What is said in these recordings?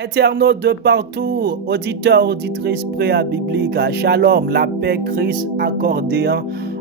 Internautes de partout, auditeurs, auditrices, prêts à biblique, shalom, la paix, Christ accordé,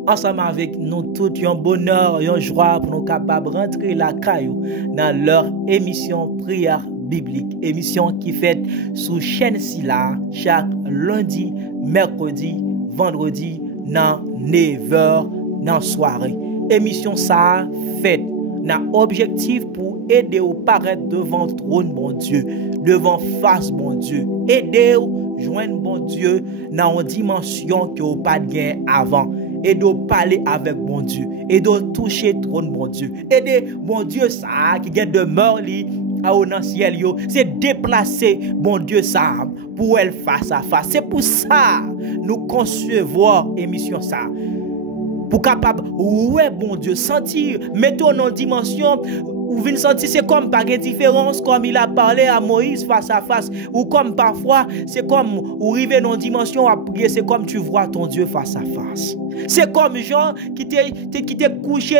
ensemble avec nous tous, un bonheur, une joie pour nous capables de rentrer la caillou dans leur émission prière biblique, émission qui fait sous chaîne Silla chaque lundi, mercredi, vendredi, dans 9h, dans soirée. Émission ça fait n'a objectif pour aider ou paraître devant trône bon Dieu, devant face bon Dieu, aider ou joindre bon Dieu dans une dimension que vous pas gain avant, et de parler avec bon Dieu, et de toucher trône bon Dieu, aider bon Dieu ça qui gagne demeure li à au ciel yo, c'est déplacer bon Dieu ça pour elle face à face. C'est pour ça nous concevons émission ça. Pour capable, ouais, bon Dieu, sentir, mettons en dimension, ou venir sentir, c'est comme par une différence, comme il a parlé à Moïse face à face, ou comme parfois, c'est comme, ou arriver dans une dimension à prier, c'est comme tu vois ton Dieu face à face. C'est comme Jean qui t'est couché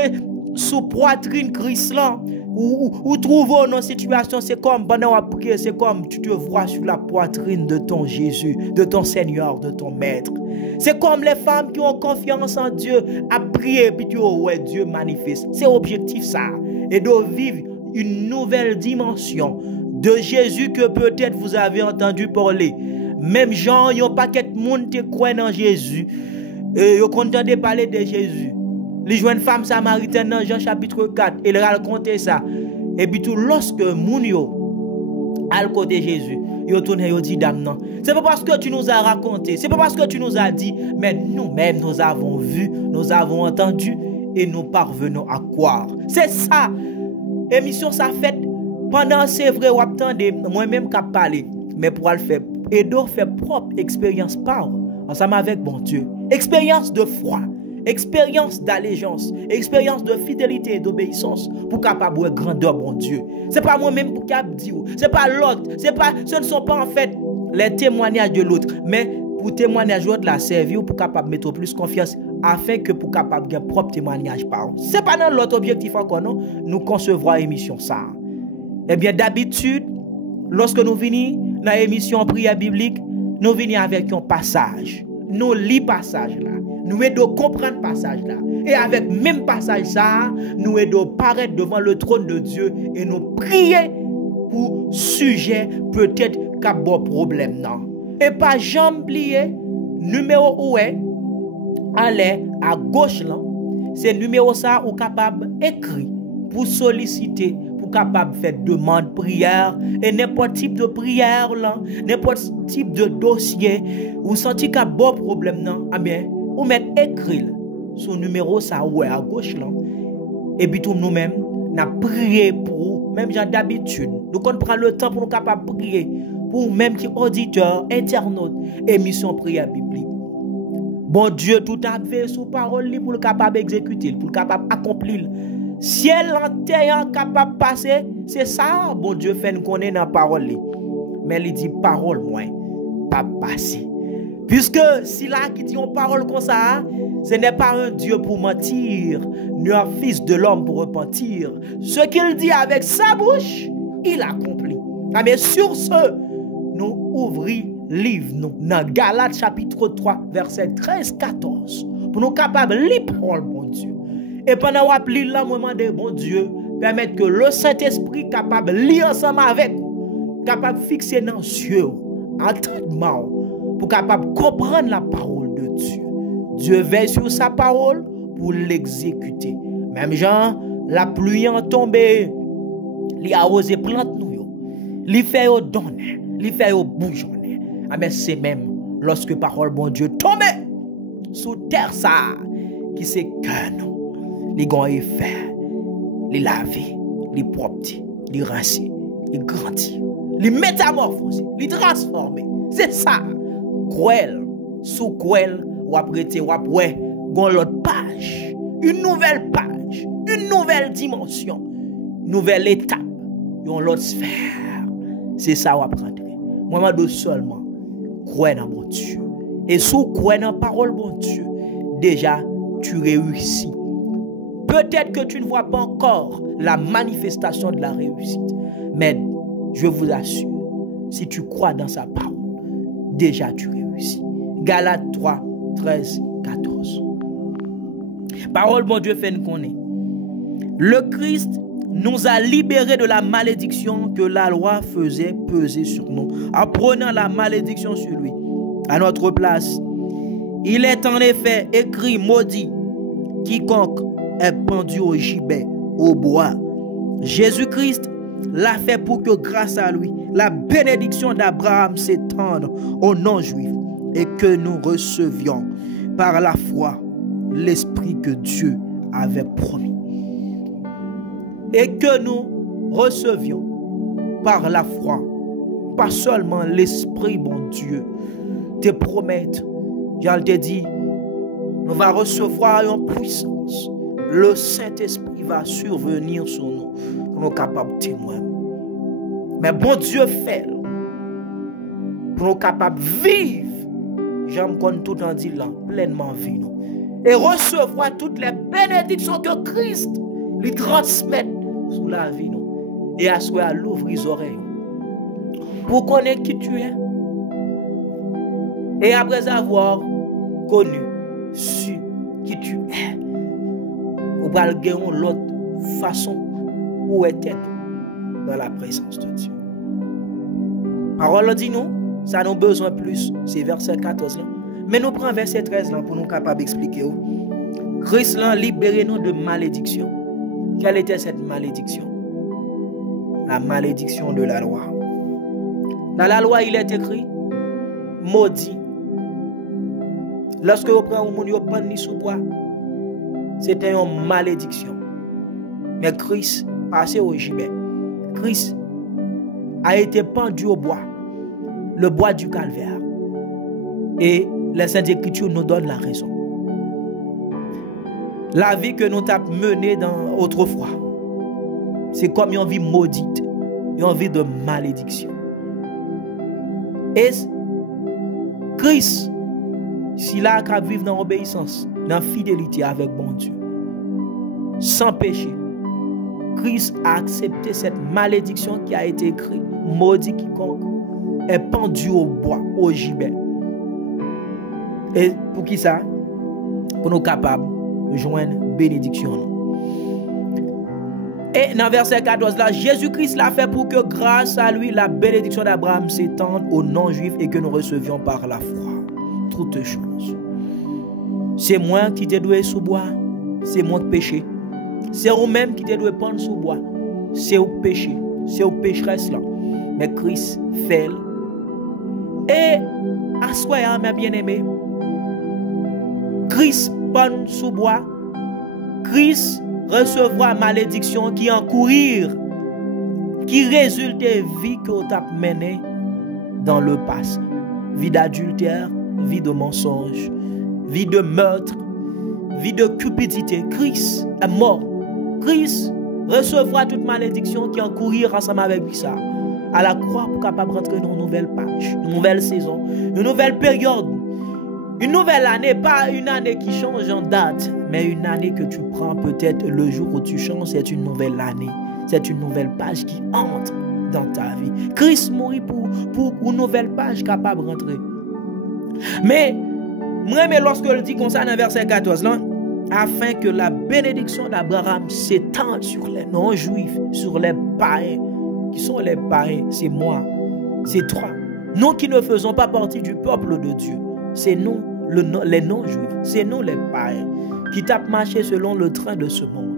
sous poitrine Christ là, ou trouve dans situation, c'est comme pendant la prière, c'est comme tu te vois sur la poitrine de ton Jésus, de ton Seigneur, de ton Maître. C'est comme les femmes qui ont confiance en Dieu à prier, puis tu vois, ouais, Dieu manifeste. C'est objectif ça. Et de vivre une nouvelle dimension de Jésus que peut-être vous avez entendu parler. Même Jean, il y a un paquet de monde qui croit en Jésus. Et ils content de parler de Jésus. Les jeunes femmes samaritaines dans Jean chapitre 4, ils racontent ça. Et puis tout, lorsque moun yo al côté Jésus, yo tourne yo dit dame non. C'est pas parce que tu nous as raconté, c'est pas parce que tu nous as dit, mais nous-mêmes nous avons vu, nous avons entendu et nous parvenons à croire. C'est ça. Émission ça fait pendant c'est vrai ou attendez moi-même qui parler, mais pour le faire et donc faire propre expérience par ensemble avec bon Dieu. Expérience de foi. Expérience d'allégeance, expérience de fidélité et d'obéissance pour capable de grandeur bon Dieu. C'est pas moi-même pour capable dire, c'est pas l'autre, ce ne sont pas en fait les témoignages de l'autre, mais pour témoignage de l'autre la servir pour capable mettre plus confiance afin que pour capable gagner propre témoignage par. C'est pas dans l'autre objectif encore non, nous concevrons émission ça. Eh bien d'habitude, lorsque nous venons dans l'émission prière biblique, nous venons avec un passage. Nous lisons passage là. Nous aidons à comprendre passage là. Et avec même passage ça, nous aidons à paraître devant le trône de Dieu et nous prier pour sujet peut-être qu'a bon problème non. Et pas jamais oublier numéro où est aller à gauche là. C'est numéro ça ou capable écrit pour solliciter pour capable faire demande prière et n'importe type de prière là, n'importe type de dossier ou senti qu'a bon problème non. Ah bien ou mettre écrit sur numéro ça ouais à gauche là et puis tout nous-mêmes n'a prié pour même genre d'habitude nous qu'on prend le temps pour nous capable prier pour même qui auditeurs internautes émission prière biblique bon Dieu tout a fait sous parole pour le capable exécuter pour le capable accomplir ciel en terre capable passer c'est ça bon Dieu fait nous connaître dans parole mais il dit parole moins pas passer. Puisque si là qui dit une parole comme ça, ce n'est pas un Dieu pour mentir, ni un fils de l'homme pour repentir. Ce qu'il dit avec sa bouche, il accomplit. Ah, mais sur ce, nous ouvrons livre nous dans Galates chapitre 3, verset 13-14, pour nous capables de lire parole, bon Dieu. Et pendant qu'on lit là, moment de bon Dieu, permettre que le Saint-Esprit capable de lire ensemble avec vous, capable de fixer dans les yeux, entendement, pour capable comprendre la parole de Dieu. Dieu veille sur sa parole pour l'exécuter. Même Jean, la pluie en tombée, il a osé planter nous, il fait donner, il fait bougeonner. Ah mais c'est même lorsque parole bon Dieu tombe sous terre ça qui c'est que nous, les gants est fait, les laver, les propre, les rincer, les grandir, les métamorphoser, les transformer. C'est ça. Croel, sous croel, ou après, ou après, gon l'autre page, une nouvelle page, une nouvelle dimension, nouvelle étape, une autre sphère. C'est ça ou après. Moi, je seulement croire dans mon Dieu. Et sous croire dans la parole, mon Dieu, déjà, tu réussis. Peut-être que tu ne vois pas encore la manifestation de la réussite, mais je vous assure Si tu crois dans sa parole, déjà tu réussis. Galates 3, 13, 14. Parole, bon Dieu, fait nous connaître. Le Christ nous a libérés de la malédiction que la loi faisait peser sur nous, en prenant la malédiction sur lui. À notre place, il est en effet écrit, maudit quiconque est pendu au gibet, au bois. Jésus-Christ l'a fait pour que grâce à lui, la bénédiction d'Abraham s'étende aux non-juifs et que nous recevions par la foi l'esprit que Dieu avait promis. Et que nous recevions par la foi, pas seulement l'esprit, bon Dieu, te promet, j'en te dit, nous va recevoir en puissance. Le Saint-Esprit va survenir sur nous, pour nous capables de témoigner. Mais bon Dieu fait, pour nous capables de vivre, j'aime qu'on tout en dit là, pleinement vivre. Et recevoir toutes les bénédictions que Christ lui transmet sous la vie. Et à soi, l'ouvrir les oreilles. Pour connaître qui tu es. Et après avoir connu, su qui tu es, vous allez gagner l'autre façon où est-elle dans la présence de Dieu. Parole dit nous, ça nous besoin plus, c'est verset 14 là. Mais nous prenons verset 13 là pour nous capables d'expliquer. Christ l'a libéré nous de malédiction. Quelle était cette malédiction? La malédiction de la loi. Dans la loi, il est écrit, maudit. Lorsque vous prenez un monde, vous prenez ni sous bois, c'était une malédiction. Mais Christ passé au gibet. Christ a été pendu au bois, le bois du calvaire. Et les Saintes Écritures nous donnent la raison. La vie que nous avons menée autrefois, c'est comme une vie maudite, une vie de malédiction. Et Christ, s'il a qu'à vivre dans l'obéissance, dans la fidélité avec bon Dieu, sans péché, Christ a accepté cette malédiction qui a été écrite, maudit quiconque est pendu au bois, au gibet. Et pour qui ça? Pour nous capables de joindre bénédiction. Et dans verset 14 là, Jésus-Christ l'a fait pour que grâce à lui, la bénédiction d'Abraham s'étende aux non-juifs et que nous recevions par la foi toutes choses. C'est moi qui te dois sous bois, c'est moi qui péché. C'est vous-même qui te dois prendre sous bois, c'est au péché, c'est au pécheresse là. Mais Christ fait. Et à soi, mes bien-aimés, Christ prend sous bois, Christ recevra malédiction qui encourir, qui résulte des vies que vous avez menées dans le passé. Vie d'adultère, vie de mensonge, vie de meurtre, vie de cupidité. Christ est mort. Christ recevra toute malédiction qui encourir ensemble avec lui ça. À la croix pour capable rentrer dans une nouvelle page, une nouvelle saison, une nouvelle période. Une nouvelle année, pas une année qui change en date, mais une année que tu prends peut-être le jour où tu changes, c'est une nouvelle année. C'est une nouvelle page qui entre dans ta vie. Christ mourit pour une nouvelle page capable de rentrer. Mais lorsque je dis comme ça dans verset 14, là, afin que la bénédiction d'Abraham s'étende sur les non-juifs, sur les païens. Qui sont les païens? C'est moi, c'est toi. Nous qui ne faisons pas partie du peuple de Dieu. C'est nous, les non-juifs, c'est nous les païens, qui tapent marcher selon le train de ce monde,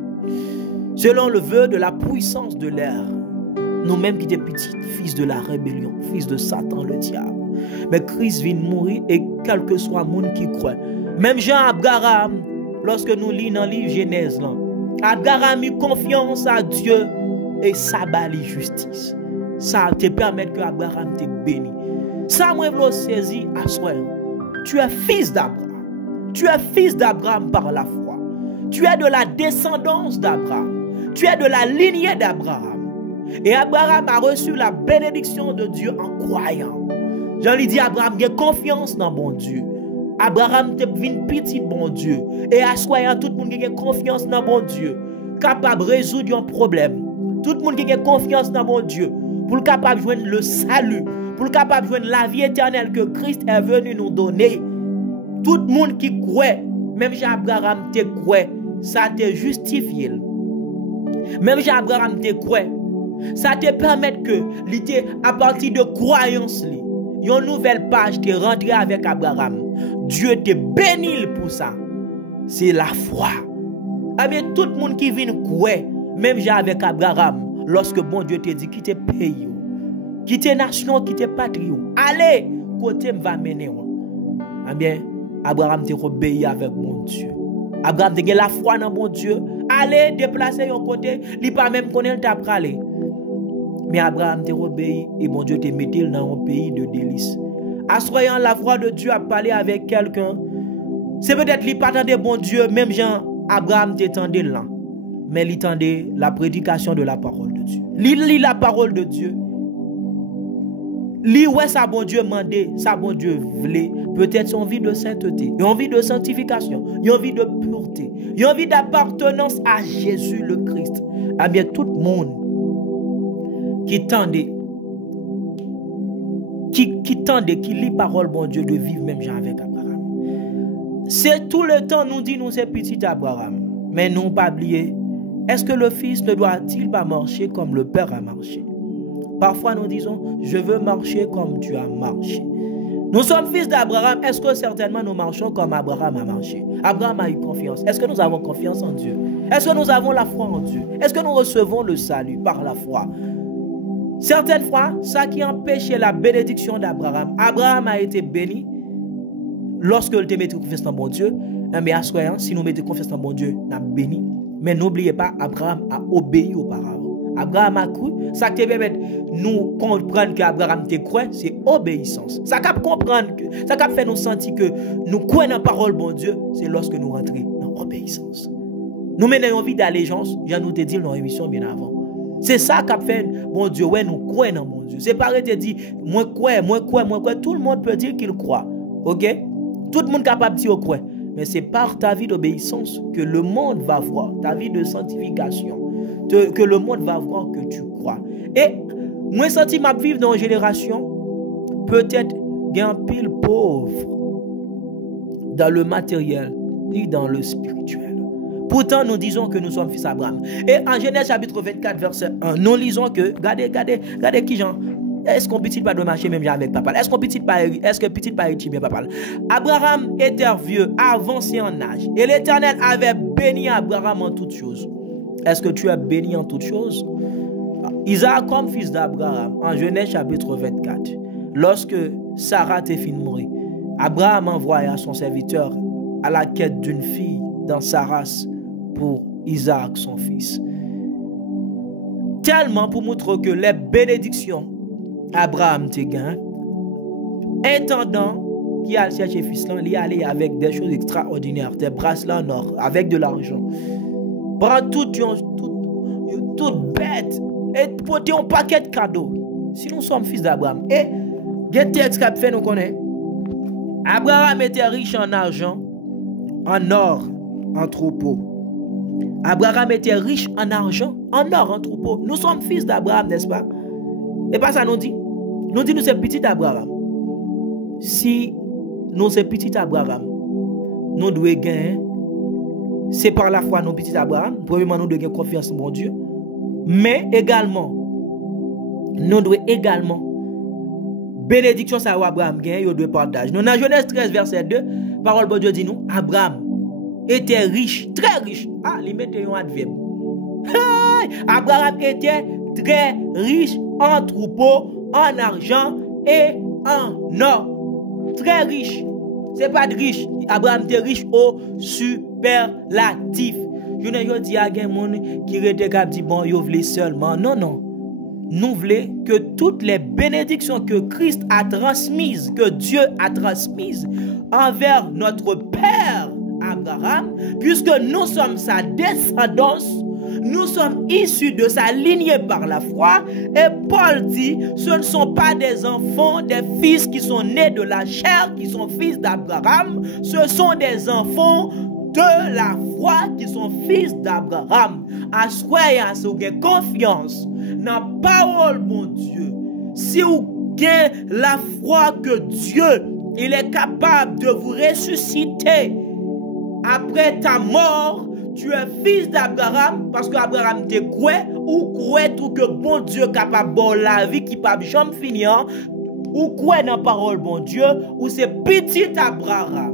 selon le vœu de la puissance de l'air. Nous-mêmes qui étions petits, fils de la rébellion, fils de Satan, le diable. Mais Christ vient mourir et quel que soit le monde qui croit. Même Jean-Abraham, lorsque nous lisons dans le livre Genèse, Abraham eut confiance à Dieu et ça bali justice. Ça te permet que Abraham te bénisse. Ça, moi, je saisis à soi. Tu es fils d'Abraham. Tu es fils d'Abraham par la foi. Tu es de la descendance d'Abraham. Tu es de la lignée d'Abraham. Et Abraham a reçu la bénédiction de Dieu en croyant. Jean lui dit, Abraham a confiance dans bon Dieu. Abraham te vient petit bon Dieu. Et à soyant tout le monde qui a confiance dans bon Dieu, capable de résoudre un problème. Tout le monde qui a confiance dans bon Dieu, pour capable de joindre le salut, pour capable joindre la vie éternelle que Christ est venu nous donner. Tout le monde qui croit, même Jean-Abraham te croit, ça te justifie. Même Jean-Abraham te croit, ça te permet que, à partir de croyance, une nouvelle page te rentrée avec Abraham. Dieu te bénit pour ça. C'est la foi. Eh bien, tout le monde qui vient croire, même avec Abraham, lorsque bon Dieu te dit quitte pays, quitte nation, quitte patrie, allez, côté va mener. Eh bien, Abraham te obéi avec mon Dieu. Abraham te la foi dans mon Dieu. Allez, déplacer yon côté, il pas même connaître t'a pralé. Mais Abraham te obéi et mon Dieu te mettait dans un pays de délices. Assoyant la foi de Dieu à parler avec quelqu'un, c'est peut-être qu'il pas de bon Dieu, même Jean Abraham t'étendait là. Mais il tendait la prédication de la parole de Dieu. Il lit la parole de Dieu. Li ouais sa bon Dieu mandé, sa bon Dieu voulait peut-être son vie de sainteté, une vie de sanctification, une vie de pureté, une vie d'appartenance à Jésus le Christ. Eh bien tout le monde qui tendait qui lit parole bon Dieu de vivre même genre avec Abraham. C'est tout le temps nous dit nous c'est petit Abraham, mais nous pas oublier, est-ce que le fils ne doit-il pas marcher comme le père a marché? Parfois nous disons, je veux marcher comme tu as marché. Nous sommes fils d'Abraham. Est-ce que certainement nous marchons comme Abraham a marché? Abraham a eu confiance. Est-ce que nous avons confiance en Dieu? Est-ce que nous avons la foi en Dieu? Est-ce que nous recevons le salut par la foi? Certaines fois, ça qui empêchait la bénédiction d'Abraham. Abraham a été béni lorsque il te met confiance en bon Dieu. Mais à soi, si nous mettons confiance en bon Dieu, nous sommes bénis. Mais n'oubliez pas, Abraham a obéi auparavant. Abraham a cru, ça te permet nous comprendre qu'Abraham te croit, c'est obéissance. Ça cap comprendre que, ça cap fait nous sentir que nous croyons dans la parole bon Dieu, c'est lorsque nous rentrons dans l'obéissance. Nous menons une vie d'allégeance, je nous te dit dans l'émission bien avant. C'est ça qu'a fait bon Dieu, ouais, nous croyons dans bon Dieu. C'est pareil te dit, moi crois, tout le monde peut dire qu'il croit. OK? Tout le monde capable de dire croit. Mais c'est par ta vie d'obéissance que le monde va voir, ta vie de sanctification. Que le monde va voir que tu crois. Et moi, senti ma vivre dans une génération, peut-être un pile pauvre dans le matériel ni dans le spirituel. Pourtant, nous disons que nous sommes fils d'Abraham. Et en Genèse chapitre 24, verset 1, nous lisons que, regardez qui Jean, est-ce qu'on peut-il pas de marcher même avec papa? Est-ce que petit pas héritier bien papa? Abraham était vieux, avancé en âge. Et l'Éternel avait béni Abraham en toutes choses. Est-ce que tu es béni en toutes choses? Isaac comme fils d'Abraham, en Genèse chapitre 24, lorsque Sarah était finie de mourir, Abraham envoya son serviteur à la quête d'une fille dans Saras pour Isaac son fils. Tellement pour montrer que les bénédictions Abraham te gagne, intendant qui a cherché fils là, il allait avec des choses extraordinaires, des bracelets en or, avec de l'argent. Prends toute bête et porter un paquet de cadeaux. Si nous sommes fils d'Abraham. Et le texte qu'a fait nous connaît. Abraham était riche en argent, en or, en troupeau. Abraham était riche en argent, en or, en troupeau. Nous sommes fils d'Abraham, n'est-ce pas? Et pas ça nous dit. Nous dit nous sommes petits d'Abraham. Si nous sommes petits d'Abraham, nous devons gagner. C'est par la foi, nos petits Abraham. Premièrement, nous devons gagner confiance en mon Dieu. Mais également, nous devons également, bénédiction, ça Abraham gagne, il doit partager. Nous, dans Genèse 13, verset 2, parole de Dieu dit nous, Abraham était riche, très riche. Ah, il mettait un adverbe. Abraham était très riche en troupeau, en argent et en or. Très riche. C'est pas de riche. Abraham était riche au superlatif. Je ne dis à des gens qui dit bon, ils veulent seulement. Non, non. Nous voulons que toutes les bénédictions que Christ a transmises, que Dieu a transmises envers notre Père Abraham, puisque nous sommes sa descendance, nous sommes issus de sa lignée par la foi. Et Paul dit, ce ne sont pas des enfants, des fils qui sont nés de la chair, qui sont fils d'Abraham. Ce sont des enfants de la foi qui sont fils d'Abraham. Assoyez à ce que confiance dans la parole, mon Dieu. Si vous gain la foi que Dieu, il est capable de vous ressusciter après ta mort, tu es fils d'Abraham parce que Abraham te croit ou croit tout que bon Dieu capable de la vie qui pas jamais finir ou croit dans la parole bon Dieu ou c'est petit Abraham.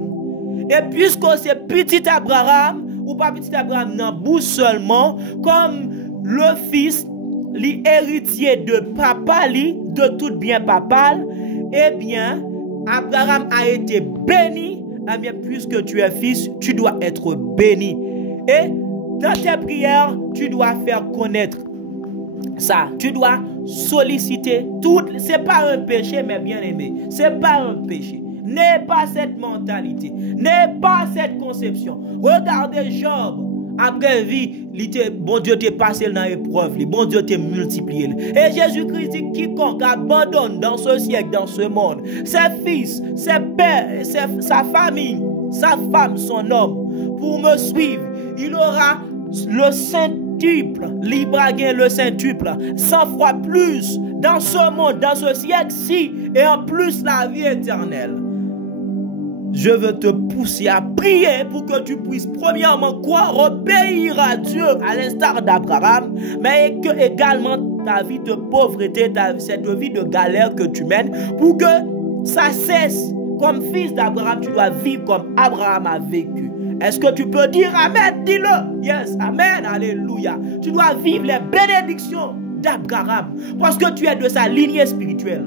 Et puisque c'est petit Abraham ou pas petit Abraham dans bout seulement comme le fils l'héritier de papa de tout bien papal, eh bien Abraham a été béni. Eh bien, puisque tu es fils, tu dois être béni. Et dans tes prières, tu dois faire connaître ça. Tu dois solliciter tout. Ce n'est pas un péché, mes bien-aimés. Ce n'est pas un péché. N'aie pas cette mentalité. N'aie pas cette conception. Regardez Job. Après vie, bon Dieu t'est passé dans l'épreuve, bon Dieu t'est multiplié. Et Jésus-Christ dit quiconque abandonne dans ce siècle, dans ce monde, ses fils, ses pères, sa famille, sa femme, son homme, pour me suivre, il aura le centuple, l'ibraguin le centuple, 100 fois plus dans ce monde, dans ce siècle-ci, et en plus la vie éternelle. Je veux te pousser à prier pour que tu puisses premièrement croire, obéir à Dieu à l'instar d'Abraham, mais que également ta vie de pauvreté, cette vie de galère que tu mènes, pour que ça cesse. Comme fils d'Abraham, tu dois vivre comme Abraham a vécu. Est-ce que tu peux dire Amen? Dis-le. Yes, Amen, Alléluia. Tu dois vivre les bénédictions d'Abraham parce que tu es de sa lignée spirituelle.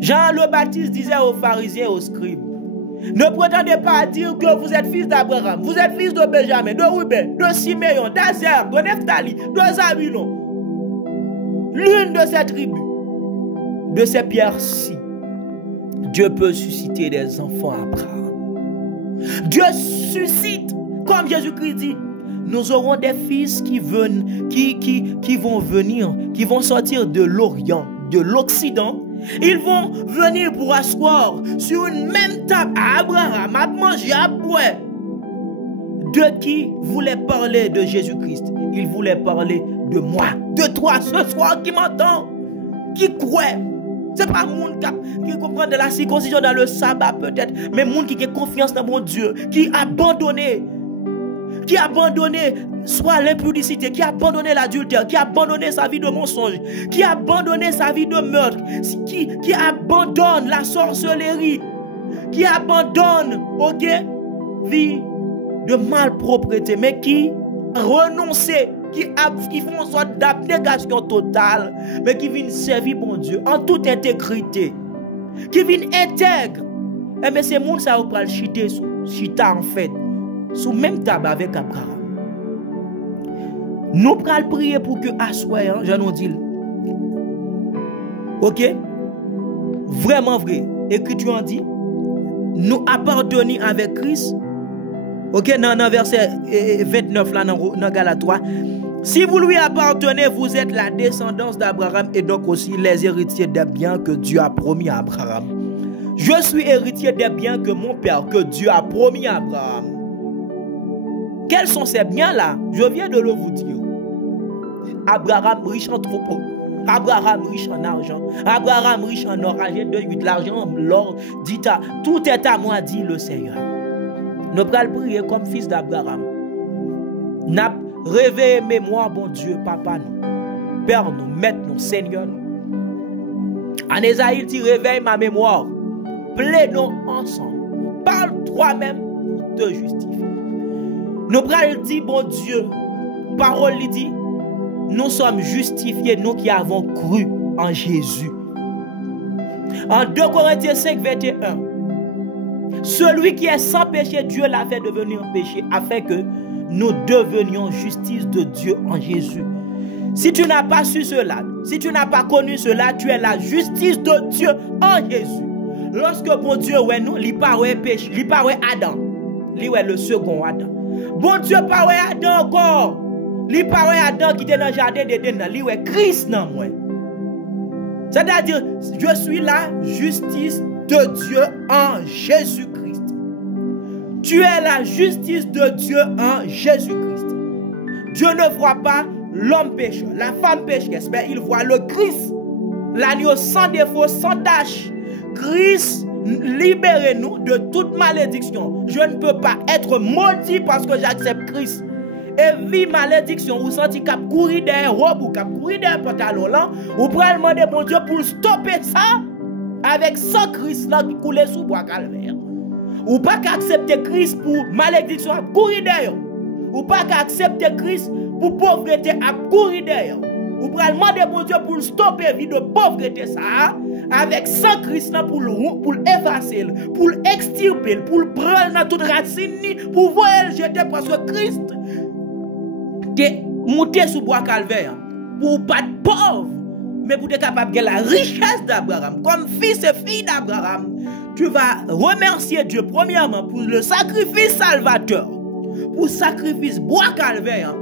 Jean le Baptiste disait aux pharisiens et aux scribes, ne prétendez pas dire que vous êtes fils d'Abraham, vous êtes fils de Benjamin, de Ruben, de Siméon, d'Azer, de Nephtali, de Zabulon. L'une de ces tribus, de ces pierres-ci, Dieu peut susciter des enfants à Abraham. Dieu suscite, comme Jésus-Christ dit, nous aurons des fils qui vont venir, qui vont sortir de l'Orient, de l'Occident. Ils vont venir pour asseoir sur une même table à Abraham, à manger, à boire. De qui voulait parler de Jésus-Christ? Il voulait parler de moi, de toi ce soir qui m'entend, qui croit. Ce n'est pas monde qui comprend de la circoncision dans le sabbat peut-être, mais monde qui a confiance dans mon Dieu, qui a abandonné soit l'impudicité, qui a abandonné l'adultère, qui a abandonné sa vie de mensonge, qui a abandonné sa vie de meurtre, qui abandonne la sorcellerie, qui abandonne, vie de malpropreté, mais qui renonce, qui font une sorte d'abnégation totale, mais qui viennent servir mon Dieu en toute intégrité, qui viennent intègre. Mais c'est monde ça va le chita en fait, sous même table avec Abraham. Nous prenons prier pour que assoyant, je nous dis. Ok? Vraiment vrai. Écriture en dit, nous appartenons avec Christ. Ok? Dans verset 29 là, dans Galates 3. Si vous lui appartenez, vous êtes la descendance d'Abraham et donc aussi les héritiers des biens que Dieu a promis à Abraham. Je suis héritier des biens que mon père, que Dieu a promis à Abraham. Quels sont ces biens-là? Je viens de le vous dire. Abraham riche en troupeaux. Abraham riche en argent. Abraham riche en or, argent de 8, l'argent, l'or, dit à, tout est à moi, dit le Seigneur. Nous allons prier comme fils d'Abraham. N'a réveillé mémoire, bon Dieu, papa nous. Père nous, maître nous, Seigneur nous. En Esaïe, tu réveilles ma mémoire. Plaidons ensemble. Parle toi-même pour te justifier. Nous allons dire, bon Dieu, parole lui dit, nous sommes justifiés, nous qui avons cru en Jésus. En 2 Corinthiens 5, 21, celui qui est sans péché, Dieu l'a fait devenir péché, afin que nous devenions justice de Dieu en Jésus. Si tu n'as pas su cela, si tu n'as pas connu cela, tu es la justice de Dieu en Jésus. Lorsque bon Dieu, ouais, nous, il paraît péché, il paraît Adam, il est le second Adam. Bon Dieu, paraît Adam encore. Il paraît Adam qui était dans le jardin d'Éden, il est Christ dans moi. C'est-à-dire, je suis la justice de Dieu en Jésus-Christ. Tu es la justice de Dieu en Jésus-Christ. Dieu ne voit pas l'homme pécheur, la femme pécheresse, mais il voit le Christ. l'agneau sans défaut, sans tache. Christ, libérez-nous de toute malédiction. Je ne peux pas être maudit parce que j'accepte Christ. Et vie malédiction, ou senti cap courir derrière robe ou cap courir derrière pantalon là, ou prenez demander bon Dieu pour stopper ça avec sang Christ là qui coulait sous bois calvaire. Ou pas qu'accepter Christ pour malédiction à courir derrière. Ou pas qu'accepter Christ pour pauvreté à courir derrière. Ou prenez demander bon Dieu pour stopper vie de pauvreté ça avec sang Christ là pour effacer, pour extirper, pour prendre dans toute racine pour voir le jeter parce que Christ t'es monté sous bois calvaire pour pas être pauvre, mais pour être capable de la richesse d'Abraham, comme fils et fille d'Abraham. Tu vas remercier Dieu premièrement pour le sacrifice salvateur, pour le sacrifice bois calvaire,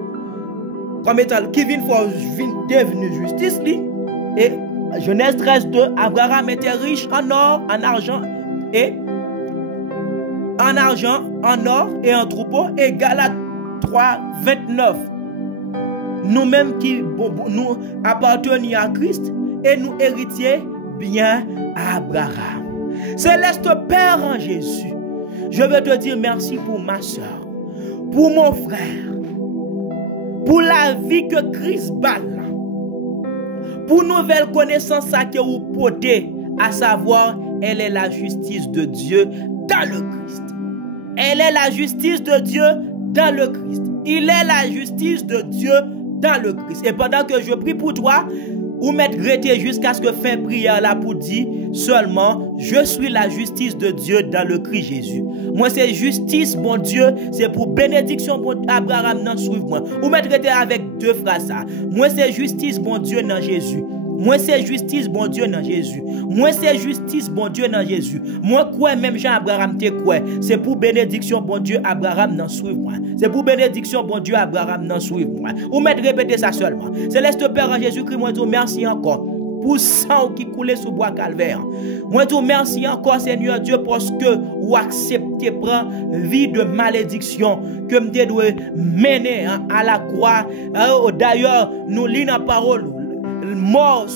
comme étant qui vient pour devenir justice. Et Genèse 13:2, Abraham était riche en or, en argent en or et en troupeau. Et Galates 3:29. Nous-mêmes qui nous appartenons à Christ et nous héritiers bien à Abraham. Céleste Père en Jésus, je veux te dire merci pour ma soeur, pour mon frère, pour la vie que Christ balle, pour nouvelle connaissance que vous portez, à savoir, elle est la justice de Dieu dans le Christ. Elle est la justice de Dieu dans le Christ. Il est la justice de Dieu dans le Christ. Et pendant que je prie pour toi, ou mettre grêté jusqu'à ce que fin prière là pour dire seulement, je suis la justice de Dieu dans le Christ Jésus. Moi c'est justice, mon Dieu, c'est pour bénédiction, bon Abraham, non, suive-moi. Ou mettre grêté avec deux phrases ça. Moi c'est justice, mon Dieu, dans Jésus. Moi c'est justice, bon Dieu, dans Jésus. Moi c'est justice, bon Dieu, dans Jésus. Moi quoi même Jean-Abraham te quoi. C'est pour bénédiction, bon Dieu, Abraham, non, suive-moi. C'est pour bénédiction, bon Dieu, Abraham, non, suive-moi. Ou mettre répéter ça seulement. Céleste Père en Jésus-Christ, moi dis merci encore pour sang qui coulait sous bois calvaire. Moi dis merci encore, Seigneur Dieu, parce que vous acceptez prendre vie de malédiction que me doit mener à la croix. D'ailleurs, nous lisons la parole. Mort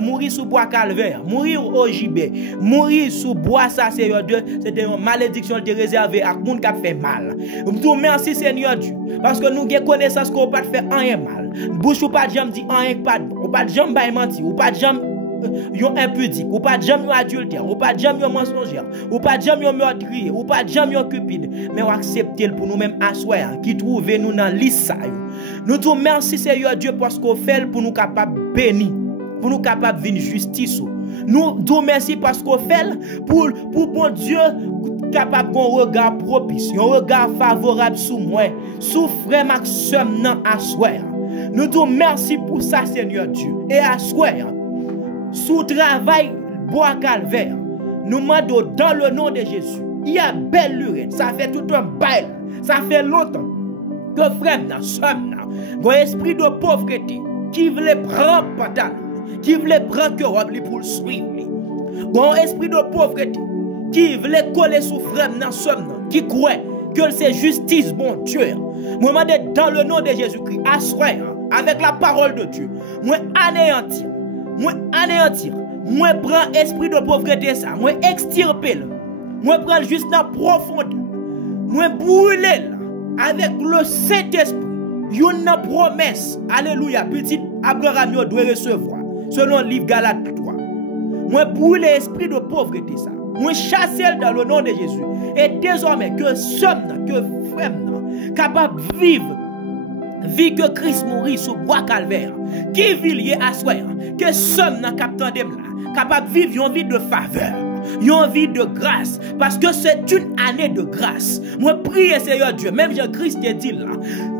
mourir sous bois calvaire, mourir au gibet, mourir sous bois ça Seigneur Dieu, c'était une malédiction qui était réservée à monde qui a fait mal. Nous merci Seigneur Dieu parce que nous avons connaissance qu'on pas faire rien mal. Bouche ou pas de jambe dit rien pas bon, ou pas de jambe ba mentir, ou pas de jambe yon impudique, ou pas de jambe yon adultère, ou pas de jambe yon mensongère, ou pas de jambe yon meurtrier, ou pas de jambe yon cupide, mais on accepter pour nous-mêmes asseoir qui trouve nous dans l'issa. Nous te merci Seigneur Dieu parce qu'on fait pour nous capables bénir, pour nous capables de venir justice. Nous te merci parce qu'on fait pour bon Dieu capable qu'on regard propice, un regard favorable sur moi, sur frère Maxime nan asseoir. Nous te merci pour ça Seigneur Dieu et asseoir sous travail bois calvaire. Nous demandons dans le nom de Jésus. Il y a belle lurette, ça fait tout un bail, ça fait longtemps que frère nan somme nan, un esprit de pauvreté qui voulait prendre pantalon, qui voulait prendre que robe pour le suivre. Un esprit de pauvreté qui voulait coller sous frère nan somme nan, qui croit que c'est justice bon Dieu. Moi demande dans le nom de Jésus-Christ, asseoir avec la parole de Dieu. Moi anéantir, moi prends esprit de pauvreté ça, moi extirper, moi prends juste dans profondeur, moi brûler avec le Saint-Esprit. Une promesse, alléluia, petit Abraham doit recevoir, selon le livre Galates 3. Moi brûler l'esprit de pauvreté ça, moi chasser dans le nom de Jésus. Et désormais que sommes, que frères, capable de vivre vie que Christ mourit sous bois calvaire, qui vit lié à soi, que sommes capable de vivre une vie de faveur, une vie de grâce, parce que c'est une année de grâce. Moi prie Seigneur Dieu, même Jean-Christ te dit là,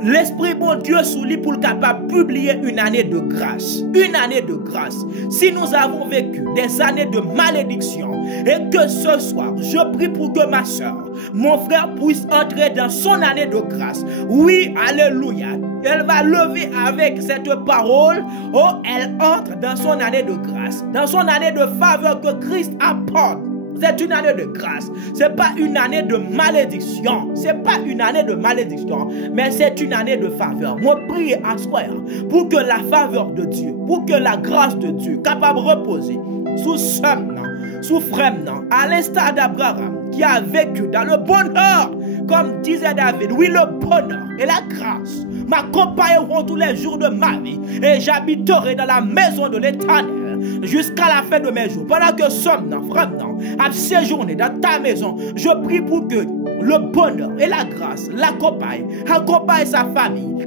l'Esprit bon Dieu sous lui pour capable de publier une année de grâce. Une année de grâce. Si nous avons vécu des années de malédiction, et que ce soir, je prie pour que ma soeur, mon frère puisse entrer dans son année de grâce. Oui, alléluia. Elle va lever avec cette parole. Oh, elle entre dans son année de grâce, dans son année de faveur que Christ apporte. C'est une année de grâce. C'est pas une année de malédiction. C'est pas une année de malédiction, mais c'est une année de faveur. Moi, prie à soi pour que la faveur de Dieu, pour que la grâce de Dieu capable de reposer sous somme, sous frère, à l'instar d'Abraham qui a vécu dans le bonheur, comme disait David. Oui, le bonheur et la grâce m'accompagneront tous les jours de ma vie et j'habiterai dans la maison de l'Éternel jusqu'à la fin de mes jours. Pendant que somme, frère, à séjourner dans ta maison, je prie pour que le bonheur et la grâce l'accompagnent, accompagne sa famille,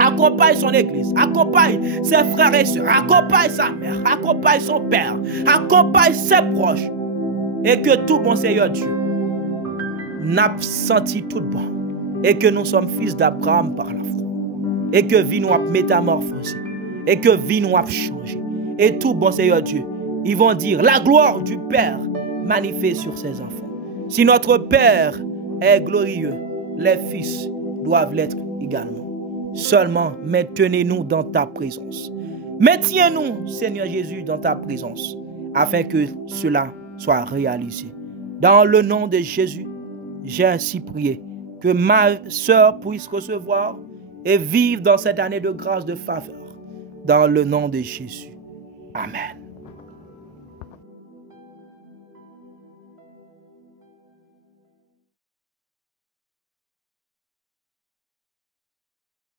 accompagne son église, accompagne ses frères et sœurs, accompagne sa mère, accompagne son père, accompagne ses proches. Et que tout bon Seigneur Dieu n'a senti tout bon. Et que nous sommes fils d'Abraham par la foi. Et que vie nous a métamorphosé. Et que vie nous a changé. Et tout bon Seigneur Dieu, ils vont dire la gloire du Père manifeste sur ses enfants. Si notre Père est glorieux, les fils doivent l'être également. Seulement, maintenez-nous dans ta présence. Maintiens-nous, Seigneur Jésus, dans ta présence, afin que cela soit réalisé. Dans le nom de Jésus, j'ai ainsi prié que ma sœur puisse recevoir et vivre dans cette année de grâce, de faveur. Dans le nom de Jésus. Amen.